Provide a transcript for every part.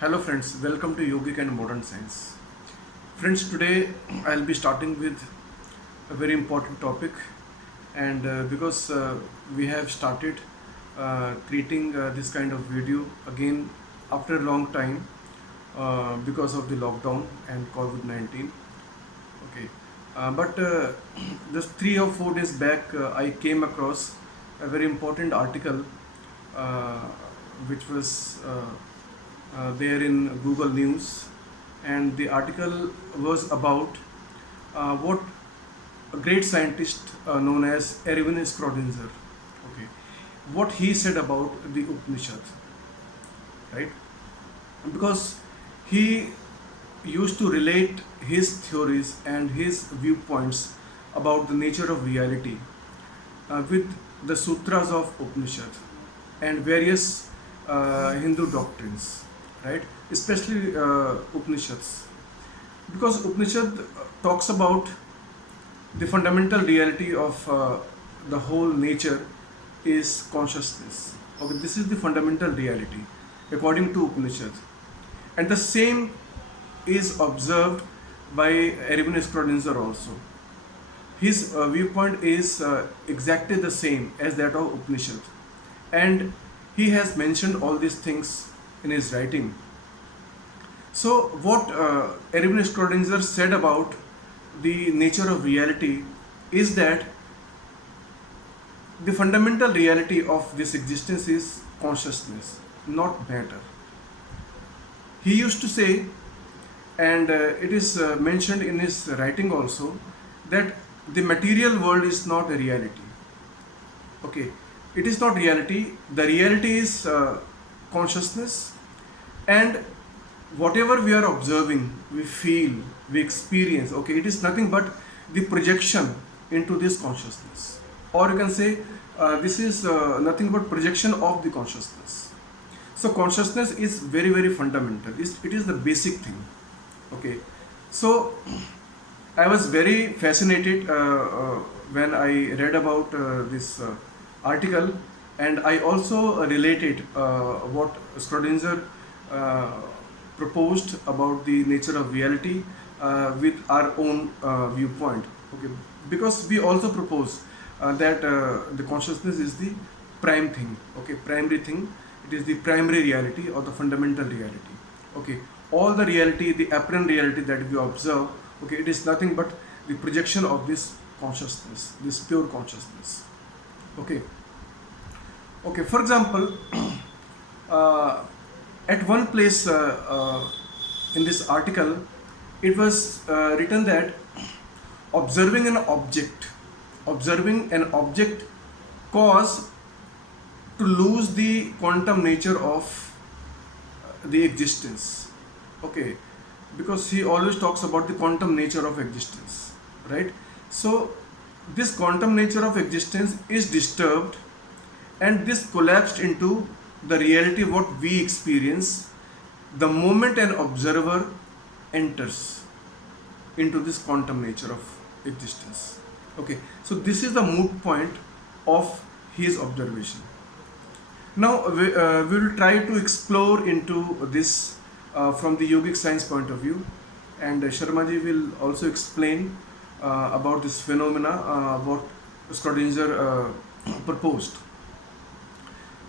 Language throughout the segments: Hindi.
Hello friends, welcome to Yogic and Modern Science. Friends, today I'll be starting with a very important topic, and because we have started creating this kind of video again after a long time because of the lockdown and COVID-19. Okay, but just 3 or 4 days back, I came across a very important article uh, which was there in Google News, and the article was about what a great scientist known as Erwin Schrödinger, okay, what he said about the Upanishad, right? Because he used to relate his theories and his viewpoints about the nature of reality with the sutras of Upanishad and various Hindu doctrines, right? Especially Upanishads, because Upanishad talks about the fundamental reality of the whole nature is consciousness. Okay, this is the fundamental reality according to Upanishad, and the same is observed by Erwin Schrödinger also. His viewpoint is exactly the same as that of Upanishad, and he has mentioned all these things in his writing. So, what Erwin Schrödinger said about the nature of reality is that the fundamental reality of this existence is consciousness, not matter. He used to say, and it is mentioned in his writing also, that the material world is not a reality. Okay, it is not reality. The reality is consciousness, and whatever we are observing, we feel, we experience. Okay, it is nothing but the projection into this consciousness, or you can say this is nothing but projection of the consciousness. So consciousness is very very fundamental. It is the basic thing. Okay, so I was very fascinated when I read about this article, and I also related what Schrödinger uh, proposed about the nature of reality with our own viewpoint. Okay, because we also propose that the consciousness is the prime thing. Okay, primary thing. It is the primary reality or the fundamental reality. Okay, all the reality, the apparent reality that we observe, okay, it is nothing but the projection of this consciousness, this pure consciousness. Okay, okay, for example, uh, at one place in this article, it was written that observing an object observing an object cause to lose the quantum nature of the existence. Okay, because he always talks about the quantum nature of existence, right? So this quantum nature of existence is disturbed, and this collapsed into the reality what we experience the moment an observer enters into this quantum nature of existence. Okay, so this is the moot point of his observation. Now we will try to explore into this from the yogic science point of view, and Sharmaji will also explain about this phenomena what Schrödinger proposed.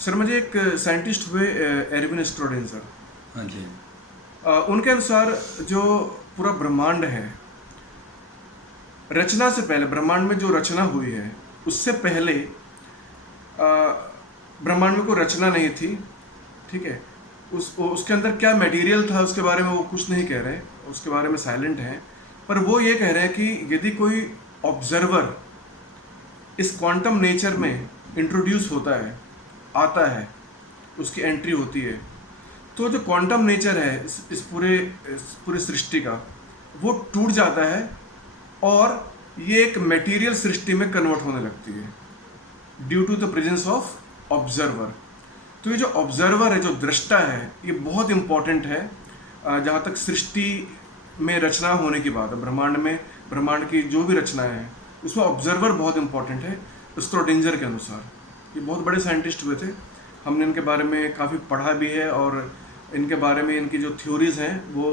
Sharma ji एक साइंटिस्ट हुए एरविन स्ट्रोडेंजर। हाँ जी। उनके अनुसार जो पूरा ब्रह्मांड है, रचना से पहले, ब्रह्मांड में जो रचना हुई है उससे पहले ब्रह्मांड में कोई रचना नहीं थी। ठीक है, उसके अंदर क्या मटेरियल था उसके बारे में वो कुछ नहीं कह रहे, उसके बारे में साइलेंट हैं। पर वो ये कह रहे हैं कि यदि कोई ऑब्जर्वर इस क्वांटम नेचर में इंट्रोड्यूस होता है, आता है, उसकी एंट्री होती है, तो जो क्वांटम नेचर है इस पूरे सृष्टि का, वो टूट जाता है और ये एक मटेरियल सृष्टि में कन्वर्ट होने लगती है due to the presence of observer. तो ये जो ऑब्जर्वर है, जो दृष्टा है, ये बहुत इंपॉर्टेंट है जहाँ तक सृष्टि में रचना होने की बात है। ब्रह्मांड में, ब्रह्मांड की जो भी रचनाएं हैं उसमें ऑब्जर्वर बहुत इंपॉर्टेंट है स्क्रोडिंजर के अनुसार। ये बहुत बड़े साइंटिस्ट हुए थे, हमने इनके बारे में काफ़ी पढ़ा भी है और इनके बारे में इनकी जो थ्योरीज़ हैं वो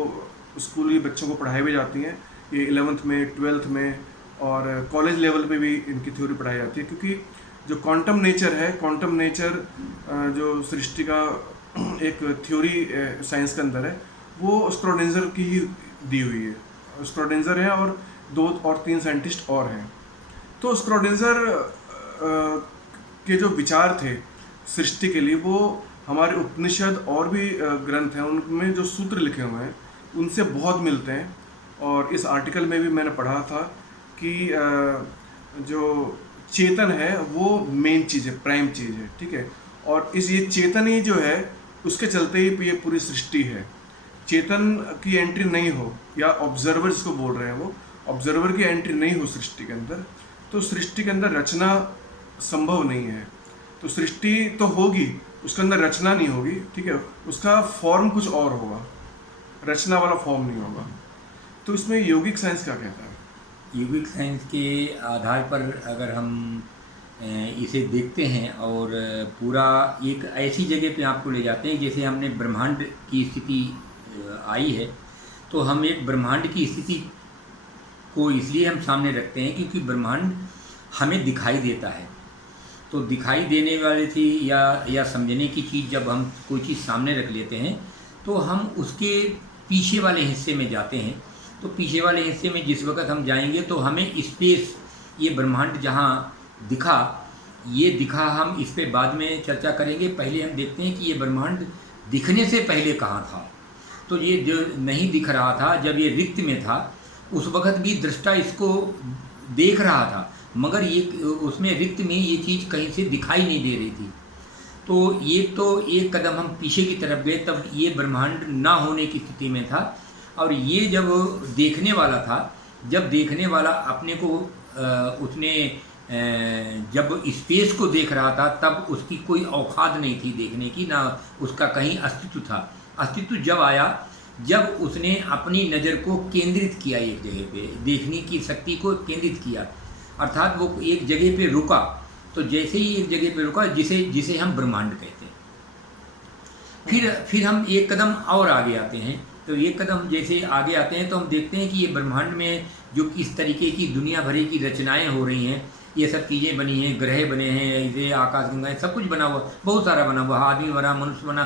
स्कूली बच्चों को पढ़ाई भी जाती हैं। ये 11th में, 12th में और कॉलेज लेवल पे भी इनकी थ्योरी पढ़ाई जाती है, क्योंकि जो क्वांटम नेचर है, क्वांटम नेचर जो सृष्टि का एक थ्योरी साइंस के अंदर है, वो स्क्रोडिंजर की ही दी हुई है। स्क्रोडिंजर है और 2 और 3 साइंटिस्ट और हैं। तो स्क्रोडिंजर के जो विचार थे सृष्टि के लिए, वो हमारे उपनिषद और भी ग्रंथ हैं उनमें जो सूत्र लिखे हुए हैं उनसे बहुत मिलते हैं। और इस आर्टिकल में भी मैंने पढ़ा था कि जो चेतन है वो मेन चीज़ है, प्राइम चीज़ है, ठीक है। और ये चेतन ही जो है उसके चलते ही ये पूरी सृष्टि है। चेतन की एंट्री नहीं हो, या ऑब्जर्वर जिसको बोल रहे हैं, वो ऑब्जर्वर की एंट्री नहीं हो सृष्टि के अंदर, तो सृष्टि के अंदर रचना संभव नहीं है। तो सृष्टि तो होगी, उसके अंदर रचना नहीं होगी, ठीक है, उसका फॉर्म कुछ और होगा, रचना वाला फॉर्म नहीं होगा। तो इसमें यौगिक साइंस क्या कहता है? यौगिक साइंस के आधार पर अगर हम इसे देखते हैं और पूरा एक ऐसी जगह पे आपको ले जाते हैं जैसे हमने ब्रह्मांड की स्थिति आई है, तो हम एक ब्रह्मांड की स्थिति को इसलिए हम सामने रखते हैं क्योंकि ब्रह्मांड हमें दिखाई देता है। तो दिखाई देने वाली चीज़ या समझने की चीज़ जब हम कोई चीज़ सामने रख लेते हैं तो हम उसके पीछे वाले हिस्से में जाते हैं। तो पीछे वाले हिस्से में जिस वक्त हम जाएंगे तो हमें स्पेस, ये ब्रह्मांड जहाँ दिखा हम इस पे बाद में चर्चा करेंगे। पहले हम देखते हैं कि ये ब्रह्मांड दिखने से पहले कहाँ था। तो ये जो नहीं दिख रहा था, जब ये रिक्त में था, उस वक्त भी दृष्टा इसको देख रहा था, मगर ये उसमें रिक्त में ये चीज़ कहीं से दिखाई नहीं दे रही थी। तो एक कदम हम पीछे की तरफ गए, तब ये ब्रह्मांड ना होने की स्थिति में था। और ये जब देखने वाला था, जब देखने वाला अपने को उसने जब स्पेस को देख रहा था, तब उसकी कोई औकात नहीं थी देखने की, ना उसका कहीं अस्तित्व था। अस्तित्व जब आया, जब उसने अपनी नज़र को केंद्रित किया एक जगह पे, देखने की शक्ति को केंद्रित किया, अर्थात वो एक जगह पे रुका। तो जैसे ही एक जगह पे रुका, जिसे हम ब्रह्मांड कहते हैं, फिर हम एक कदम और आगे आते हैं। तो एक कदम जैसे आगे आते हैं तो हम देखते हैं कि ये ब्रह्मांड में जो किस तरीके की दुनिया भरी की रचनाएं हो रही हैं, ये सब चीज़ें बनी हैं, ग्रह बने हैं, ये आकाश गंगाएं, सब कुछ बना हुआ, बहुत सारा बना हुआ, आदमी बना, मनुष्य बना,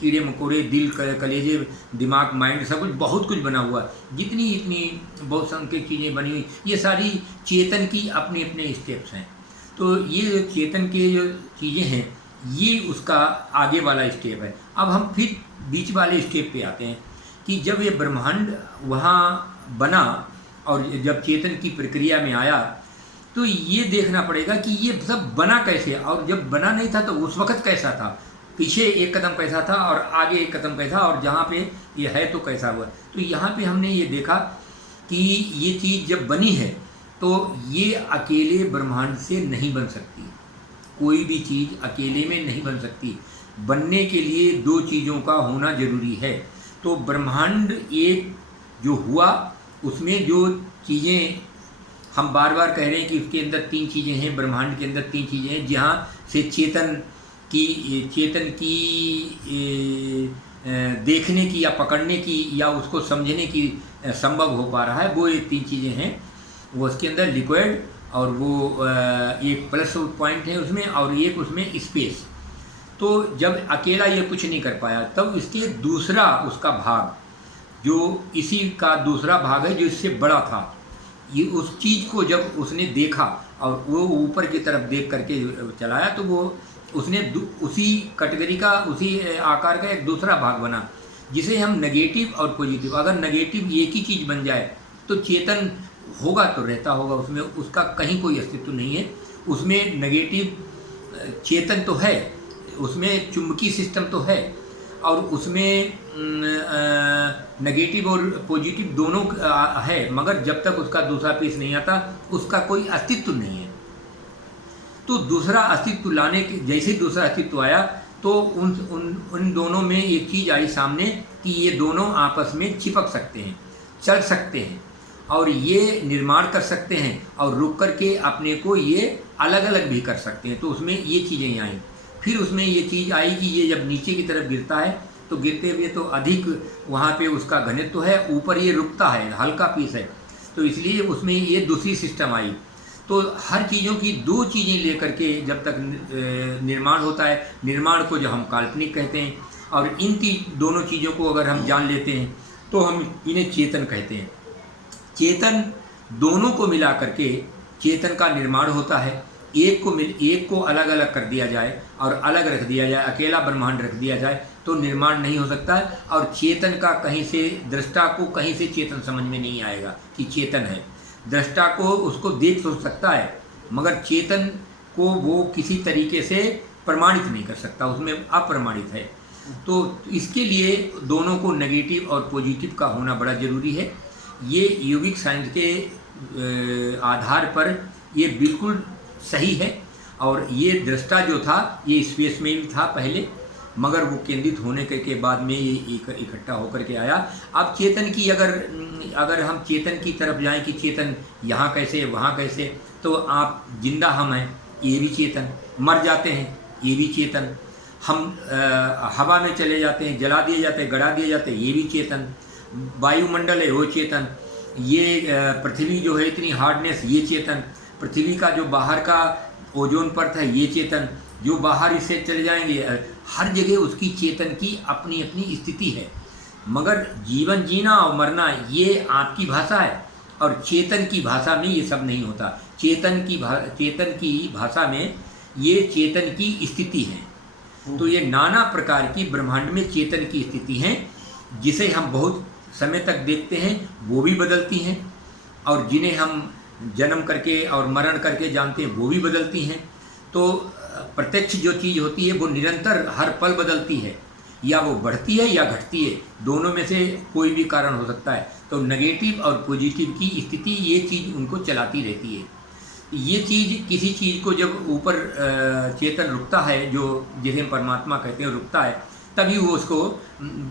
कीड़े मकोड़े, दिल, कलेजे, दिमाग, माइंड, सब कुछ, बहुत कुछ बना हुआ। जितनी बहुत संख्यक चीज़ें बनी हुई, ये सारी चेतन की अपने अपने स्टेप्स हैं। तो ये चेतन के जो चीज़ें हैं, ये उसका आगे वाला स्टेप है। अब हम फिर बीच वाले स्टेप पे आते हैं कि जब ये ब्रह्मांड वहाँ बना और जब चेतन की प्रक्रिया में आया, तो ये देखना पड़ेगा कि ये सब बना कैसे, और जब बना नहीं था तो उस वक्त कैसा था, पीछे एक कदम कैसा था और आगे एक कदम कैसा, और जहाँ पे ये है तो कैसा हुआ। तो यहाँ पे हमने ये देखा कि ये चीज़ जब बनी है तो ये अकेले ब्रह्मांड से नहीं बन सकती, कोई भी चीज़ अकेले में नहीं बन सकती। बनने के लिए 2 चीज़ों का होना जरूरी है। तो ब्रह्मांड एक जो हुआ, उसमें जो चीज़ें हम बार बार कह रहे हैं कि उसके अंदर 3 चीज़ें हैं, ब्रह्मांड के अंदर 3 चीज़ें हैं, जहाँ से चेतन की देखने की या पकड़ने की या उसको समझने की संभव हो पा रहा है, वो ये 3 चीज़ें हैं। वो उसके अंदर लिक्विड, और वो एक प्लस पॉइंट है उसमें, और एक उसमें स्पेस। तो जब अकेला ये कुछ नहीं कर पाया, तब इसके दूसरा उसका भाग, जो इसी का दूसरा भाग है जो इससे बड़ा था, ये उस चीज़ को जब उसने देखा और वो ऊपर की तरफ देख करके चलाया, तो वो उसने उसी कैटेगरी का, उसी आकार का एक दूसरा भाग बना, जिसे हम नेगेटिव और पॉजिटिव, अगर नेगेटिव एक ही चीज़ बन जाए तो चेतन होगा तो रहता होगा, उसमें उसका कहीं कोई अस्तित्व नहीं है। उसमें नेगेटिव चेतन तो है, उसमें चुंबकीय सिस्टम तो है, और उसमें नेगेटिव और पॉजिटिव दोनों है, मगर जब तक उसका दूसरा पीस नहीं आता उसका कोई अस्तित्व नहीं है। तो दूसरा अस्तित्व लाने के, जैसे ही दूसरा अस्तित्व आया तो उन दोनों में एक चीज़ आई सामने कि ये दोनों आपस में चिपक सकते हैं, चल सकते हैं, और ये निर्माण कर सकते हैं, और रुक करके अपने को ये अलग अलग भी कर सकते हैं। तो उसमें ये चीज़ें आई। फिर उसमें ये चीज़ आई कि ये जब नीचे की तरफ गिरता है तो गिरते हुए तो अधिक वहाँ पे उसका घनत्व है, ऊपर ये रुकता है, हल्का पीस है, तो इसलिए उसमें ये दूसरी सिस्टम आई। तो हर चीज़ों की दो चीज़ें लेकर के जब तक निर्माण होता है, निर्माण को जो हम काल्पनिक कहते हैं, और इन दोनों चीज़ों को अगर हम जान लेते हैं तो हम इन्हें चेतन कहते हैं। चेतन दोनों को मिला करके चेतन का निर्माण होता है। एक को अलग अलग कर दिया जाए और अलग रख दिया जाए, अकेला ब्रह्मांड रख दिया जाए तो निर्माण नहीं हो सकता है। और चेतन का कहीं से, दृष्टा को कहीं से चेतन समझ में नहीं आएगा कि चेतन है। दृष्टा को उसको देख तो सकता है, मगर चेतन को वो किसी तरीके से प्रमाणित नहीं कर सकता, उसमें अप्रमाणित है। तो इसके लिए दोनों को नेगेटिव और पॉजिटिव का होना बड़ा ज़रूरी है। ये योगिक साइंस के आधार पर ये बिल्कुल सही है। और ये दृष्टा जो था ये स्पेस में भी था पहले, मगर वो केंद्रित होने के बाद में ये इकट्ठा होकर के आया। अब चेतन की अगर हम चेतन की तरफ जाएं कि चेतन यहाँ कैसे वहाँ कैसे, तो आप जिंदा हम हैं ये भी चेतन, मर जाते हैं ये भी चेतन, हम हवा में चले जाते हैं, जला दिए जाते हैं, गड़ा दिए जाते हैं, ये भी चेतन, वायुमंडल है वो चेतन, ये पृथ्वी जो है इतनी हार्डनेस ये चेतन, पृथ्वी का जो बाहर का ओजोन परत है ये चेतन, जो बाहर इससे चले जाएंगे, हर जगह उसकी चेतन की अपनी अपनी स्थिति है। मगर जीवन जीना और मरना ये आपकी भाषा है, और चेतन की भाषा में ये सब नहीं होता। चेतन की भाषा में ये चेतन की स्थिति है। तो ये नाना प्रकार की ब्रह्मांड में चेतन की स्थिति हैं, जिसे हम बहुत समय तक देखते हैं, वो भी बदलती हैं, और जिन्हें हम जन्म करके और मरण करके जानते हैं वो भी बदलती हैं। तो प्रत्यक्ष जो चीज़ होती है वो निरंतर हर पल बदलती है, या वो बढ़ती है या घटती है, दोनों में से कोई भी कारण हो सकता है। तो नेगेटिव और पॉजिटिव की स्थिति ये चीज़ उनको चलाती रहती है। ये चीज़ किसी चीज़ को जब ऊपर चेतन रुकता है, जो जिसे हम परमात्मा कहते हैं, रुकता है, तभी वो उसको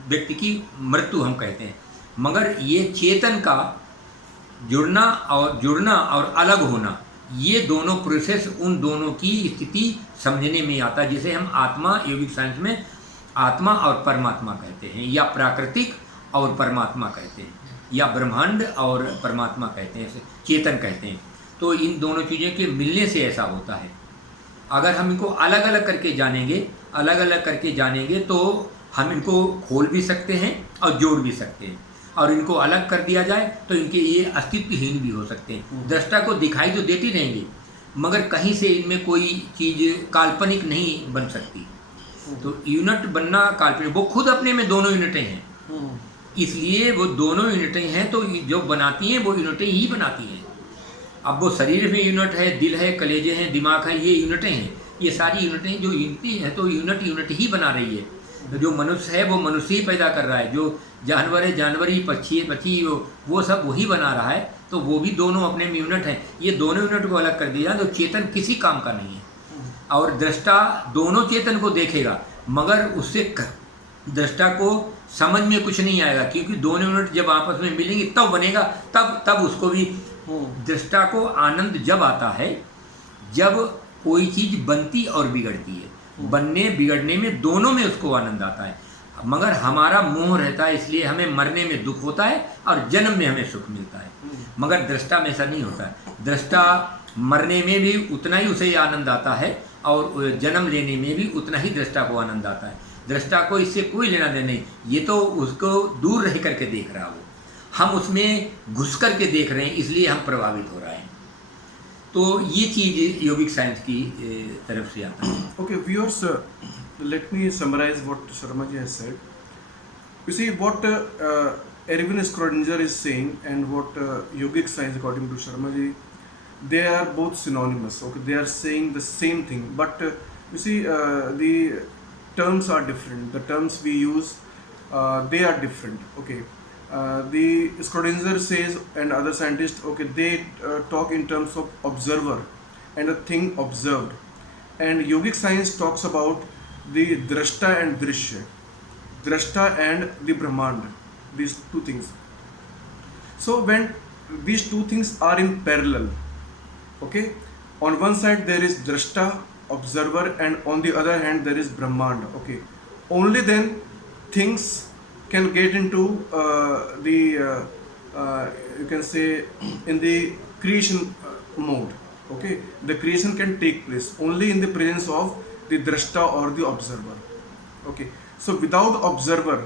व्यक्ति की मृत्यु हम कहते हैं। मगर ये चेतन का जुड़ना और अलग होना, ये दोनों प्रोसेस उन दोनों की स्थिति समझने में आता है, जिसे हम आत्मा, योगिक साइंस में आत्मा और परमात्मा कहते हैं, या प्राकृतिक और परमात्मा कहते हैं, या ब्रह्मांड और परमात्मा कहते हैं, चेतन कहते हैं। तो इन दोनों चीज़ों के मिलने से ऐसा होता है। अगर हम इनको अलग अलग करके जानेंगे तो हम इनको खोल भी सकते हैं और जोड़ भी सकते हैं, और इनको अलग कर दिया जाए तो इनके ये अस्तित्वहीन भी हो सकते हैं। दृष्टा को दिखाई तो देती रहेंगे, मगर कहीं से इनमें कोई चीज़ काल्पनिक नहीं बन सकती। तो यूनिट बनना काल्पनिक, वो खुद अपने में दोनों यूनिटें हैं, इसलिए वो दोनों यूनिटें हैं, तो जो बनाती हैं वो यूनिटें ही बनाती हैं। अब वो शरीर में यूनिट है, दिल है, कलेजे हैं, दिमाग है, ये यूनिटें हैं, ये सारी यूनिटें जो यूनिटी हैं, तो यूनिट ही बना रही है। जो मनुष्य है वो मनुष्य ही पैदा कर रहा है, जो जानवर है जानवर ही, पक्षी वो सब वही बना रहा है। तो वो भी दोनों अपने में यूनिट हैं। ये दोनों यूनिट को अलग कर दिया तो चेतन किसी काम का नहीं है। और दृष्टा दोनों चेतन को देखेगा, मगर उससे दृष्टा को समझ में कुछ नहीं आएगा, क्योंकि दोनों यूनिट जब आपस में मिलेंगे तब बनेगा, तब उसको भी दृष्टा को आनंद जब आता है, जब कोई चीज़ बनती और बिगड़ती है। बनने बिगड़ने में दोनों में उसको आनंद आता है। मगर हमारा मोह रहता है, इसलिए हमें मरने में दुख होता है और जन्म में हमें सुख मिलता है। मगर दृष्टा में ऐसा नहीं होता है। दृष्टा मरने में भी उतना ही उसे आनंद आता है, और जन्म लेने में भी उतना ही दृष्टा को आनंद आता है। दृष्टा को इससे कोई लेना देना नहीं, ये तो उसको दूर रह करके देख रहा हो, हम उसमें घुस करके देख रहे हैं, इसलिए हम प्रभावित हो रहे हैं। तो ये चीज़ योगिक साइंस की तरफ से आता है। Okay, viewers, let me summarize what Sharma ji has said. You see, what Erwin Schrödinger is saying and what yogic science, according to Sharma ji, they are both synonymous. Okay, they are saying the same thing, but you see, the terms are different. The terms we use, they are different. Okay. The Schrödinger says, and other scientists, okay, they talk in terms of observer and a thing observed, and yogic science talks about the drashta and drishya, drashta and the brahmand, these two things. So when these two things are in parallel, okay, on one side there is drashta, observer, and on the other hand there is brahmand, okay, only then things can get into you can say in the creation mode. Okay, the creation can take place only in the presence of the drashta or the observer. Okay, so without observer,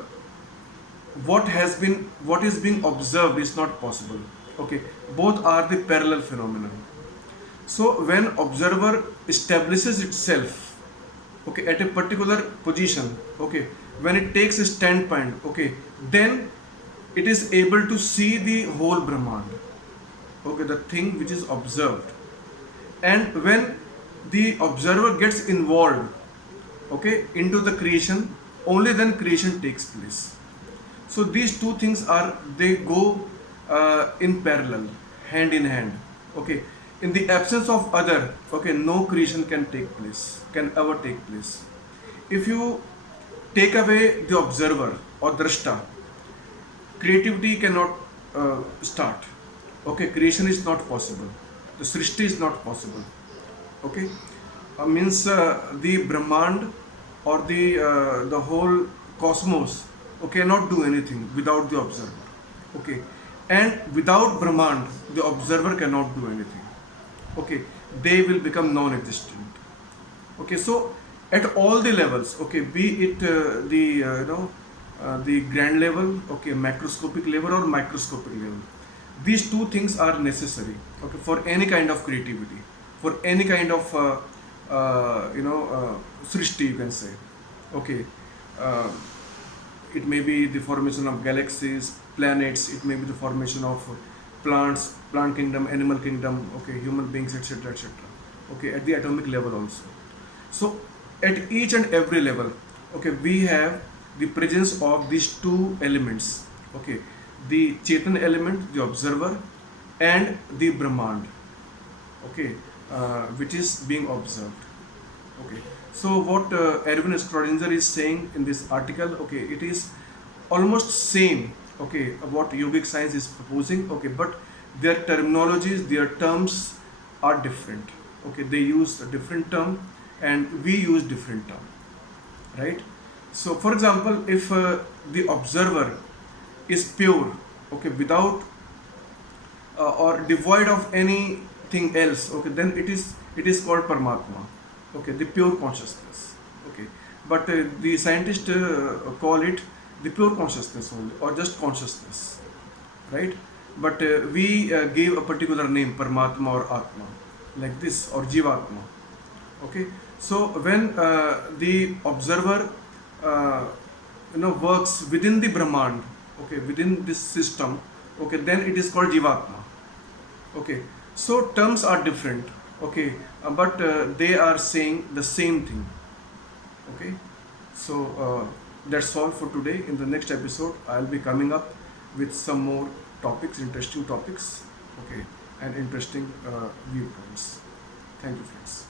what is being observed is not possible. Okay, both are the parallel phenomena. So when observer establishes itself, okay, at a particular position, okay, when it takes a standpoint, okay, then it is able to see the whole Brahmand, okay, the thing which is observed. And when the observer gets involved, okay, into the creation, only then creation takes place. So these two things they go in parallel, hand in hand. Okay, in the absence of other, okay, no creation can ever take place. If you take away the observer or drashta, creativity cannot start. Okay, creation is not possible, the srishti is not possible. Okay, means the Brahmand or the whole cosmos, okay, cannot do anything without the observer. Okay, and without Brahmand, the observer cannot do anything. Okay, they will become non-existent. Okay, so at all the levels, okay, be it the grand level, okay, macroscopic level or microscopic level, these two things are necessary, okay, for any kind of creativity, for any kind of srishti, you can say. Okay, it may be the formation of galaxies, planets, it may be the formation of plants, plant kingdom, animal kingdom, okay, human beings, etc., etc. Okay, at the atomic level also. So at each and every level, okay, we have the presence of these two elements. Okay, the Chetan element, the observer, and the Brahmand. Okay, which is being observed. Okay, so what Erwin Schrödinger is saying in this article, okay, it is almost same, okay, what yogic science is proposing, okay, but their terminologies, their terms are different. Okay, they use a different term and we use different term, right? So for example, if the observer is pure, okay, without or devoid of anything else, okay, then it is called Paramatma, okay, the pure consciousness. Okay, but the scientists call it the pure consciousness only, or just consciousness, right? But we gave a particular name, Paramatma or Atma, like this, or Jivatma. Okay, so when the observer works within the Brahmand, okay, within this system, okay, then it is called Jivatma. Okay, so terms are different, okay, but they are saying the same thing. Okay, so that's all for today. In the next episode, I'll be coming up with some more topics, interesting topics, okay, and interesting viewpoints. Thank you, friends.